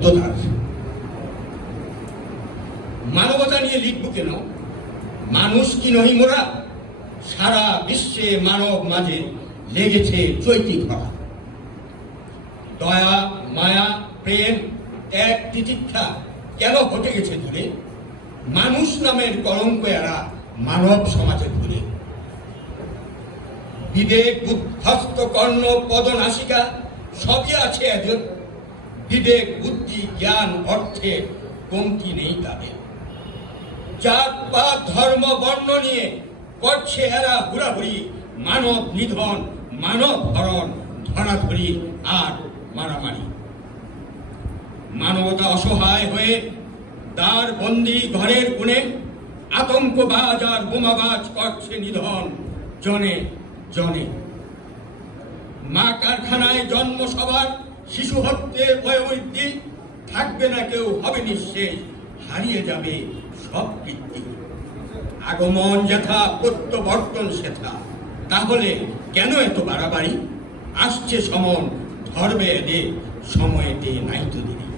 গুপ্তধর। মানবতা নিয়ে লিখব কেন? মানুষ কি নহি মোরা? সারা বিশ্বে মানব মাঝে লেগেছে চৈতি খরা। দয়া, মায়া, প্রেম, ত্যাগ, তিতিক্ষা কেন ঘটে গেছে দূরে? মানুষ নামের কলঙ্ক এরা মানব সমাজে ঘুরে। বিবেক, বুদ্ধস্ত, কর্ণ, পদ, নাসিকা সবই আছে এদের। বিবেক, বুদ্ধি, জ্ঞান, অর্থে কমতি নেই তাদের। জাত পাত, ধর্ম, বর্ণ নিয়ে করছে এরা হুড়াহুড়ি। মানব নিধন, মানব হরণ, ধরাধরি আর মারামারি। মানবতা অসহায় হয়ে দ্বার বন্দি ঘরের কোণে আতঙ্কবাজ আর বোমাবাজ করছে নিধন জনে জনে। মা কারখানায় জন্ম সবার, শিশু হত্যে বয়োবৃদ্ধি। থাকবে না কেউ, হবে নিঃশেষ, হারিয়ে যাবে সব কীর্তি। আগমন যথা, প্রত্যাবর্তন সেথা, তাহলে কেন এত বাড়াবাড়ি? আসছে সমন, ধরবে এদের, সময়েতে নাই তো দেরি।